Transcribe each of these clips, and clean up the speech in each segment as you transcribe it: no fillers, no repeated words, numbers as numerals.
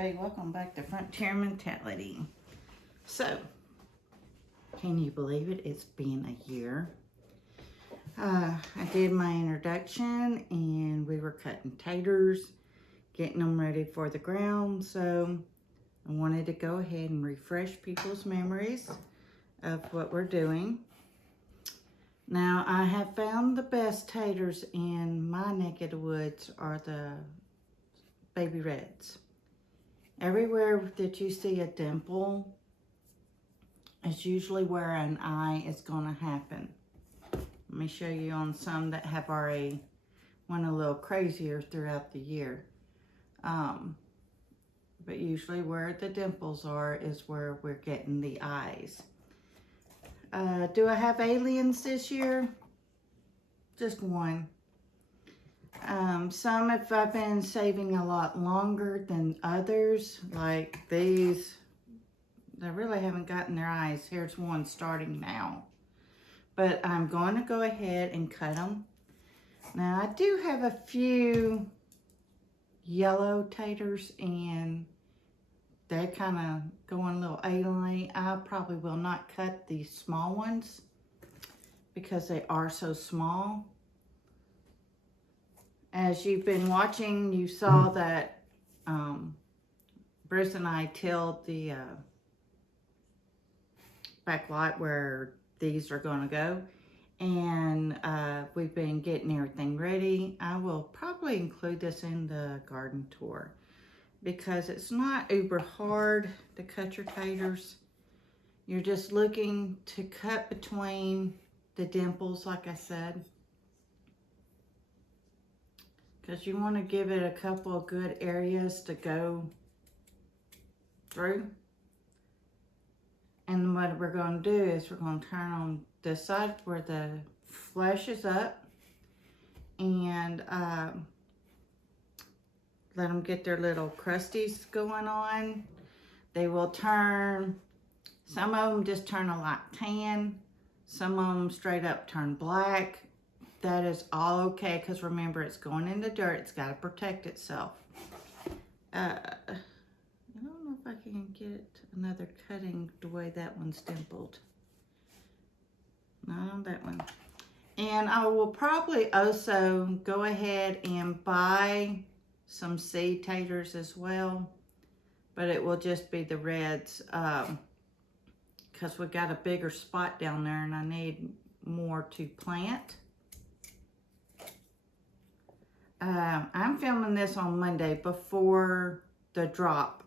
everybody, welcome back to Frontier Mentality. So, can you believe it? It's been a year. I did my introduction and we were cutting taters, getting them ready for the ground. So, I wanted to go ahead and refresh people's memories of what we're doing. Now, I have found the best taters in my neck of the woods are the baby reds. Everywhere that you see a dimple is usually where an eye is going to happen. Let me show you on some that have already went a little crazier throughout the year. But usually where the dimples are is where we're getting the eyes. Do I have aliens this year? Just one. Some have I've been saving a lot longer than others, like these. They really haven't gotten their eyes. Here's one starting now. But I'm going to go ahead and cut them. Now, I do have a few yellow taters, and they're kind of going a little alien. I probably will not cut these small ones because they are so small. As you've been watching, you saw that Bruce and I tilled the back lot where these are going to go. And we've been getting everything ready. I will probably include this in the garden tour because it's not uber hard to cut your taters. You're just looking to cut between the dimples, like I said, because you want to give it a couple of good areas to go through. And what we're going to do is we're going to turn on this side where the flesh is up and let them get their little crusties going on. They will turn, some of them just turn a light tan, some of them straight up turn black. That is all okay because remember, it's going in the dirt. It's got to protect itself. I don't know if I can get another cutting the way that one's dimpled. No, that one. And I will probably also go ahead and buy some seed taters as well. But it will just be the reds because we got a bigger spot down there and I need more to plant. I'm filming this on Monday before the drop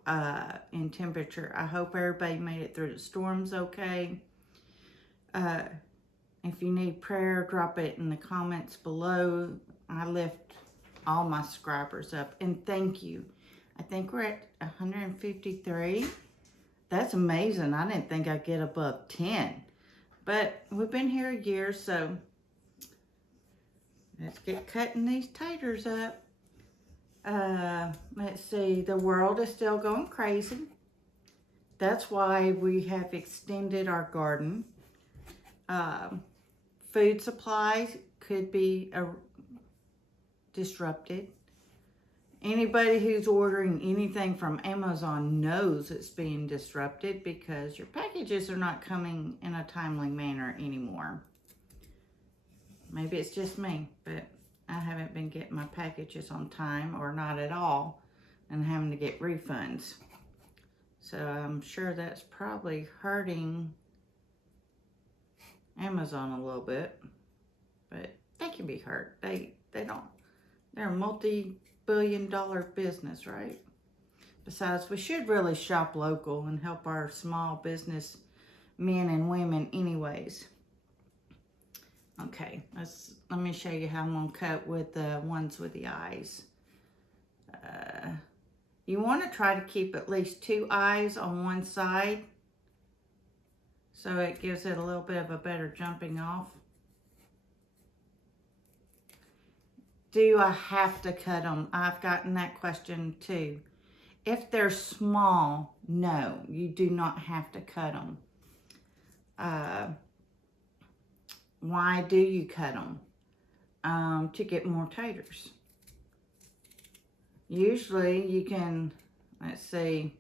in temperature. I hope everybody made it through the storms okay. If you need prayer, drop it in the comments below. I lift all my subscribers up and thank you. I think we're at 153. That's amazing. I didn't think I'd get above 10. But we've been here a year, so let's get cutting these taters up. Let's see, the world is still going crazy. That's why we have extended our garden. Food supplies could be disrupted. Anybody who's ordering anything from Amazon knows it's being disrupted because your packages are not coming in a timely manner anymore. Maybe it's just me, but I haven't been getting my packages on time or not at all and having to get refunds. So I'm sure that's probably hurting Amazon a little bit, but they can be hurt. They're a multi-billion-dollar business, right? Besides, we should really shop local and help our small business men and women anyways. Okay, let me show you how I'm going to cut with the ones with the eyes. You want to try to keep at least 2 eyes on one side so it gives it a little bit of a better jumping off. Do I have to cut them? I've gotten that question too. If they're small, no, you do not have to cut them. Why do you cut them? To get more taters. Usually you can let's see,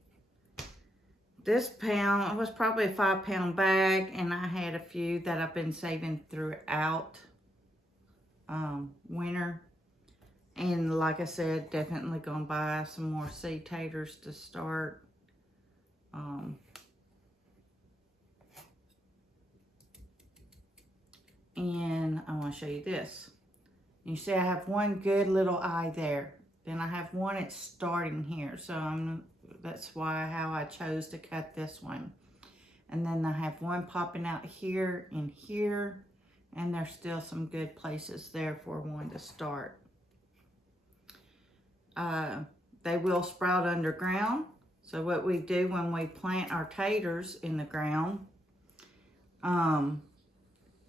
this pound, it was probably a 5-pound bag, and I had a few that I've been saving throughout winter. And like I said, definitely gonna buy some more seed taters to start. And I want to show you this. You see I have one good little eye there. Then I have one that's starting here. So that's how I chose to cut this one. And then I have one popping out here and here. And there's still some good places there for one to start. They will sprout underground. So what we do when we plant our taters in the ground,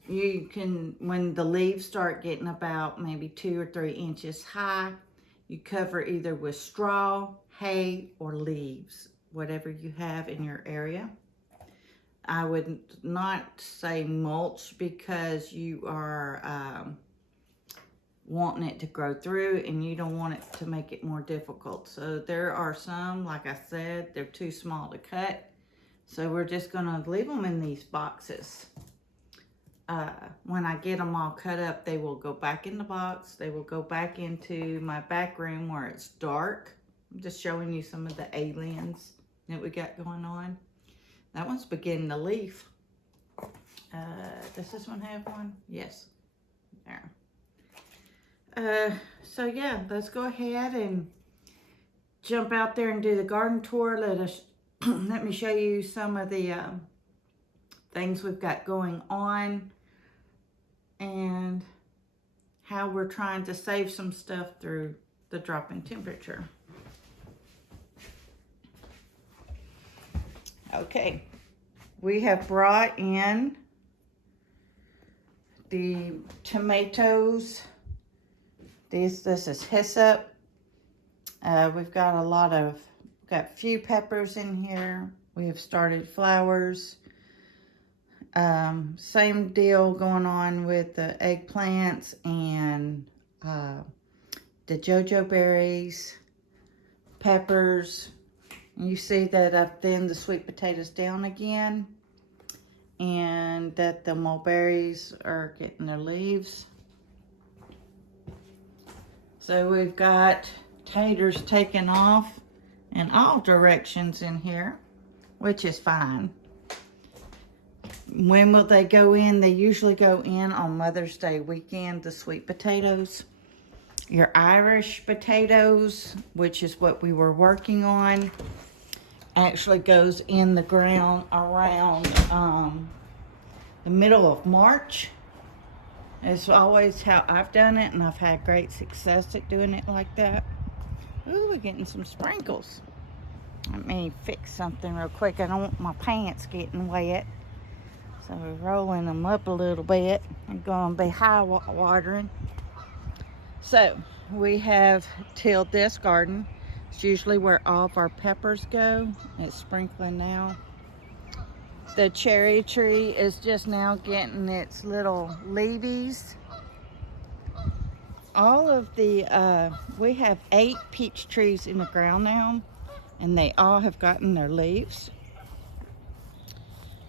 you can, when the leaves start getting about maybe 2 or 3 inches high, you cover either with straw, hay, or leaves, whatever you have in your area. I would not say mulch because you are wanting it to grow through and you don't want it to make it more difficult. So there are some, like I said, they're too small to cut. So we're just gonna leave them in these boxes. When I get them all cut up, they will go back in the box. They will go back into my back room where it's dark. I'm just showing you some of the aliens that we got going on. That one's beginning to leaf. Does this one have one? Yes. There. So yeah, let's go ahead and jump out there and do the garden tour. Let me show you some of the things we've got going on and how we're trying to save some stuff through the drop in temperature. Okay, we have brought in the tomatoes. This is hyssop. We've got got a few peppers in here. We have started flowers. Same deal going on with the eggplants and the jojo berries, peppers. You see that I've thinned the sweet potatoes down again, and that the mulberries are getting their leaves. So we've got taters taken off in all directions in here, which is fine. When will they go in? They usually go in on Mother's Day weekend, the sweet potatoes. Your Irish potatoes, which is what we were working on, actually goes in the ground around the middle of March. It's always how I've done it, and I've had great success at doing it like that. Ooh, we're getting some sprinkles. Let me fix something real quick. I don't want my pants getting wet. So we're rolling them up a little bit and going to be high watering. So we have tilled this garden. It's usually where all of our peppers go. It's sprinkling now. The cherry tree is just now getting its little leavies. All of the, we have 8 peach trees in the ground now, and they all have gotten their leaves.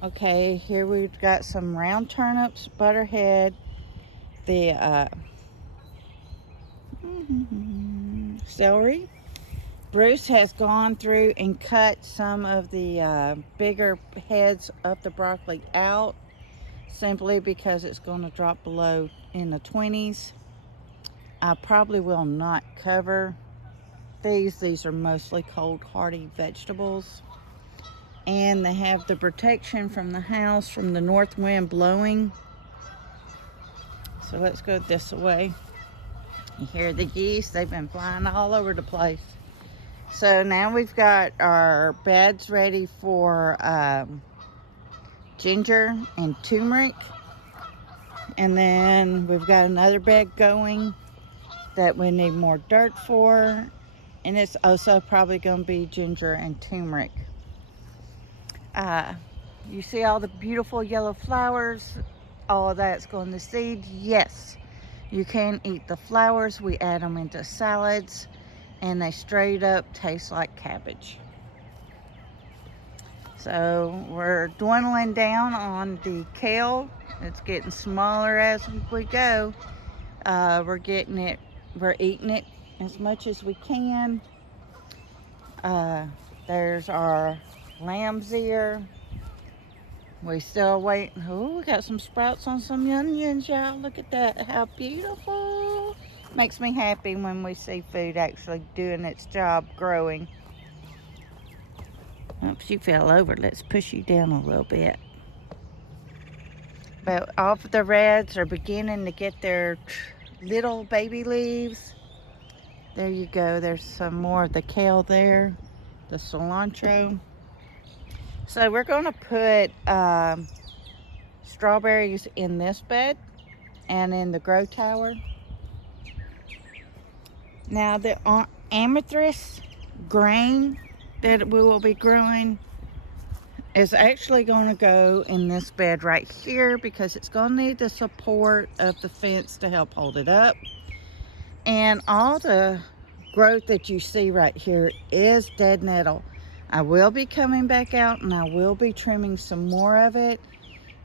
Okay, here we've got some round turnips, butterhead, the celery. Bruce has gone through and cut some of the bigger heads of the broccoli out, simply because it's going to drop below in the 20s. I probably will not cover these. These are mostly cold hardy vegetables. And they have the protection from the house from the north wind blowing. So let's go this way. You hear the geese, they've been flying all over the place. So now we've got our beds ready for ginger and turmeric. And then we've got another bed going that we need more dirt for. And it's also probably going to be ginger and turmeric. You see all the beautiful yellow flowers, all of that's going to seed. Yes, you can eat the flowers. We add them into salads. and they straight up taste like cabbage. So we're dwindling down on the kale. It's getting smaller as we go. We're eating it as much as we can. There's our lamb's ear. We still waiting. Oh, we got some sprouts on some onions, y'all. Look at that. How beautiful. Makes me happy when we see food actually doing its job, growing. Oops, you fell over. Let's push you down a little bit. But all of the reds are beginning to get their little baby leaves. There you go. There's some more of the kale there. The cilantro. So we're going to put strawberries in this bed and in the grow tower. Now the amethyst grain that we will be growing is actually going to go in this bed right here because it's going to need the support of the fence to help hold it up. And all the growth that you see right here is dead nettle. I will be coming back out and I will be trimming some more of it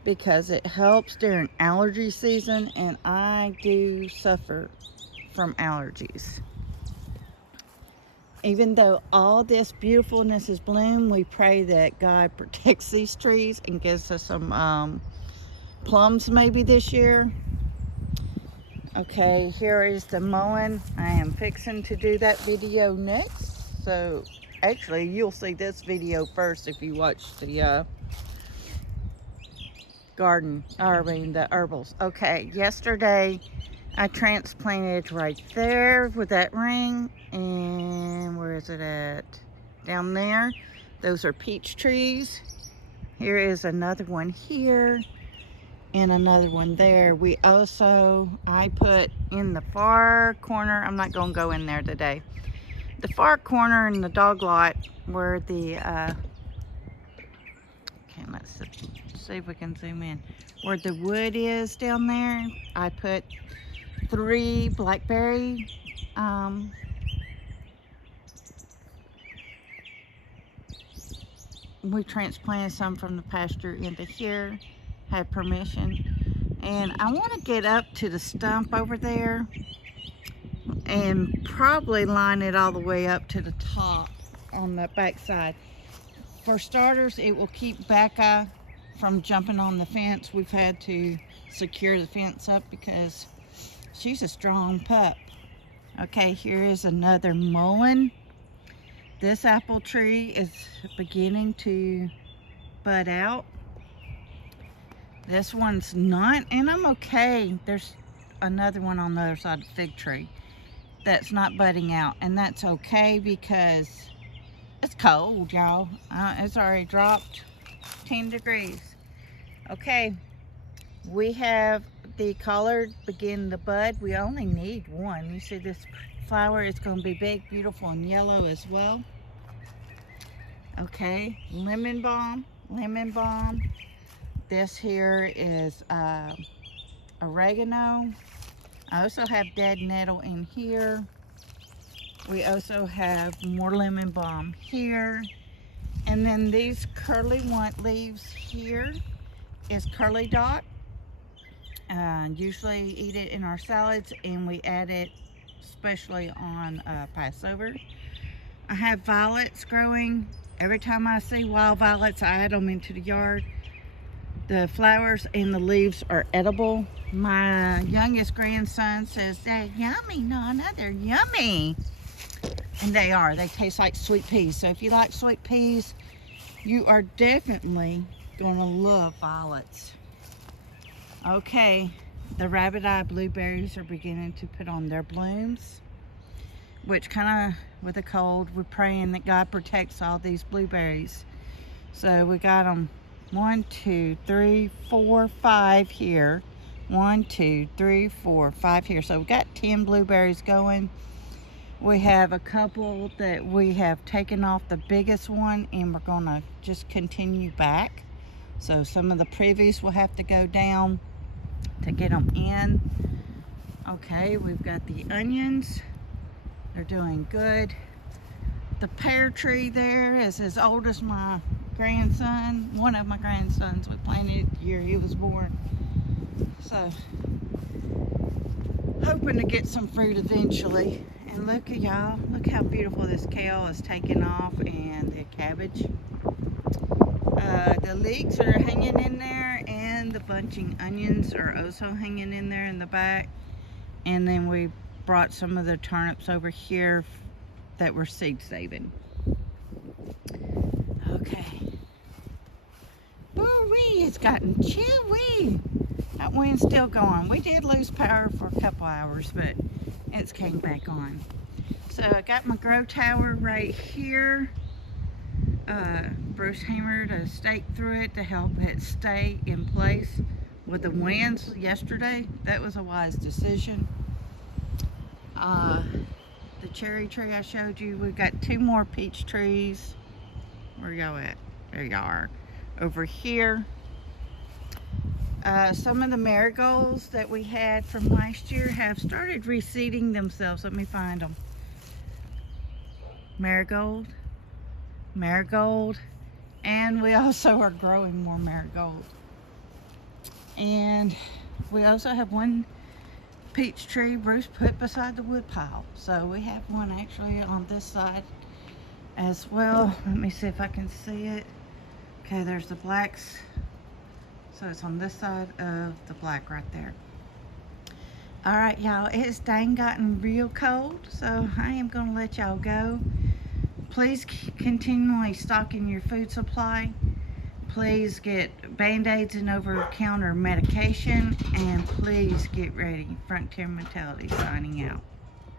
because it helps during allergy season, and I do suffer from allergies. Even though all this beautifulness is bloom, we pray that God protects these trees and gives us some plums maybe this year. Okay, here is the mowing. I am fixing to do that video next. So actually, you'll see this video first if you watch the garden, or I mean the herbals. Okay, yesterday I transplanted right there with that ring, and where is it at? Down there. Those are peach trees. Here is another one here and another one there. I put in the far corner, I'm not gonna go in there today. The far corner in the dog lot where the, okay, let's see if we can zoom in. Where the wood is down there, I put 3 blackberry we transplanted some from the pasture into here, had permission. And I want to get up to the stump over there and probably line it all the way up to the top on the back side. For starters, it will keep Becca from jumping on the fence. We've had to secure the fence up because she's a strong pup. Okay, here is another mullein. This apple tree is beginning to bud out. This one's not, and I'm okay. There's another one on the other side of the fig tree that's not budding out, and that's okay because it's cold, y'all. It's already dropped 10 degrees. Okay, we have the collard begin to bud. We only need one. You see this flower is going to be big, beautiful, and yellow as well. Okay, lemon balm. This here is oregano. I also have dead nettle in here. We also have more lemon balm here. And then these curly want leaves here is curly dot. Usually eat it in our salads, and we add it especially on Passover. I have violets growing. Every time I see wild violets, I add them into the yard. The flowers and the leaves are edible. My youngest grandson says, they're yummy, Nana, they're yummy. And they are. They taste like sweet peas. So if you like sweet peas, you are definitely going to love violets. Okay, the rabbit eye blueberries are beginning to put on their blooms, which kind of, with the cold, we're praying that God protects all these blueberries. So we got them 1, 2, 3, 4, 5 here. 1, 2, 3, 4, 5 here. So we got 10 blueberries going. We have a couple that we have taken off the biggest one, and we're gonna just continue back. So some of the previous will have to go down to get them in. Okay, we've got the onions. They're doing good. The pear tree there is as old as my grandson, one of my grandsons. We planted the year he was born. So, hoping to get some fruit eventually. And look at y'all, look how beautiful this kale is taking off, and the cabbage. The leeks are hanging in there, and the bunching onions are also hanging in there in the back. And then we brought some of the turnips over here that we're seed saving. Okay. Woo-wee, it's gotten chilly. That wind's still going. We did lose power for a couple hours, but it's came back on. So I got my grow tower right here. Bruce hammered a stake through it to help it stay in place with the winds yesterday. That was a wise decision. The cherry tree I showed you, we've got 2 more peach trees. Where y'all at? There y'all are. Over here. Some of the marigolds that we had from last year have started reseeding themselves. Let me find them. Marigold, marigold, and we also are growing more marigold. And we also have one peach tree Bruce put beside the wood pile. So we have one actually on this side as well. Let me see if I can see it. Okay, there's the blacks. So it's on this side of the black right there. All right, y'all, it's dang gotten real cold, so I am gonna let y'all go. Please continually stock in your food supply. Please get Band-Aids and over-the-counter medication, and please get ready. Frontier Mentality signing out.